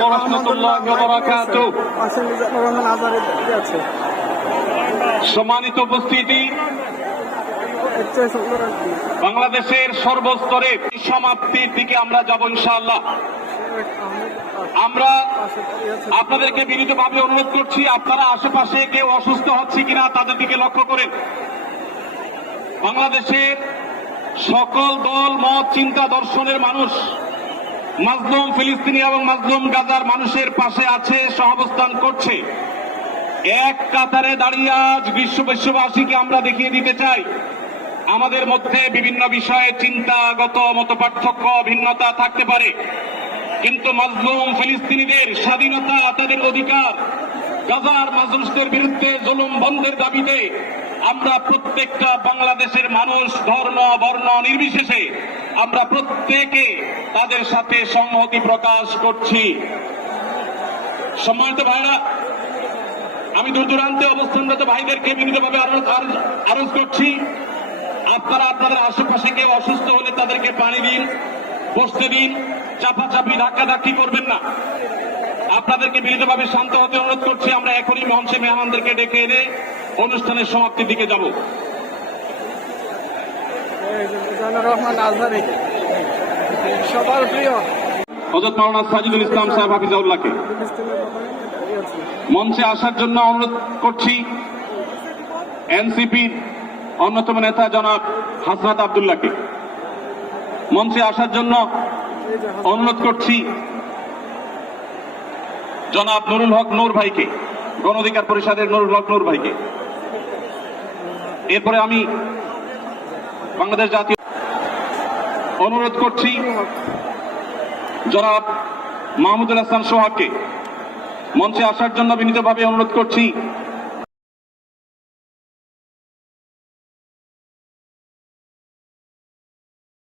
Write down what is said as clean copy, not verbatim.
ওয়া রাহমাতুল্লাহি ওয়া বারাকাতুহু। সম্মানিত উপস্থিতি, বাংলাদেশের সর্বস্তরে সমাপ্তির দিকে আমরা যাব ইনশাআল্লাহ। আমরা আপনাদেরকে বিনীতভাবে অনুরোধ করছি, আপনারা আশেপাশে কেউ অসুস্থ হচ্ছে কিনা তাদের দিকে লক্ষ্য করেন। বাংলাদেশের সকল দল মত চিন্তা দর্শনের মানুষ মাজলুম ফিলিস্তিনি এবং মাজলুম গাজার মানুষের পাশে আছে, সহাবস্থান করছে। এক কাতারে দাঁড়িয়ে আজ বিশ্ববাসীকে আমরা দেখিয়ে দিতে চাই, আমাদের মধ্যে বিভিন্ন বিষয়ে চিন্তাগত মতপার্থক্য ভিন্নতা থাকতে পারে, কিন্তু মাজলুম ফিলিস্তিনিদের স্বাধীনতা, তাদের অধিকার, গাজার মানুষদের বিরুদ্ধে জুলুম বন্ধের দাবিতে আমরা প্রত্যেকটা বাংলাদেশের মানুষ ধর্ম বর্ণ নির্বিশেষে আমরা প্রত্যেকে তাদের সাথে সংহতি প্রকাশ করছি। সম্মানিত ভাইরা, আমি দূর দূরান্তে অবস্থানরত ভাইদেরকে বিনীতভাবে আরজ করছি, আপনারা আপনাদের আশেপাশে কেউ অসুস্থ হলে তাদেরকে পানি দিন, বসতে দিন, চাপাচাপি ধাক্কাধাক্কি করবেন না। আপনাদেরকে বিনীতভাবে শান্ত হতে অনুরোধ করছি। আমরা এখনই মঞ্চে মেহমানদেরকে ডেকে এনে অনুষ্ঠানের সমাপ্তির দিকে যাব। সবার প্রিয় হযরত মাওলানা সাজিদুল ইসলাম সাহেব হাফিজাউল্লাহকে মঞ্চে আসার জন্য অনুরোধ করছি। এনসিপির অন্যতম নেতা জনাব হাসনাত আব্দুল্লাহকে মঞ্চে আসার জন্য অনুরোধ করছি। জনাব নুরুল হক নূর ভাইকে, গণ অধিকার পরিষদের নুরুল হক নূর ভাইকে। এরপরে আমি বাংলাদেশ জাতীয় অনুরোধ করছি জনাব মাহমুদুল হাসান সোহাগকে মঞ্চে আসার জন্য বিনীতভাবে অনুরোধ করছি।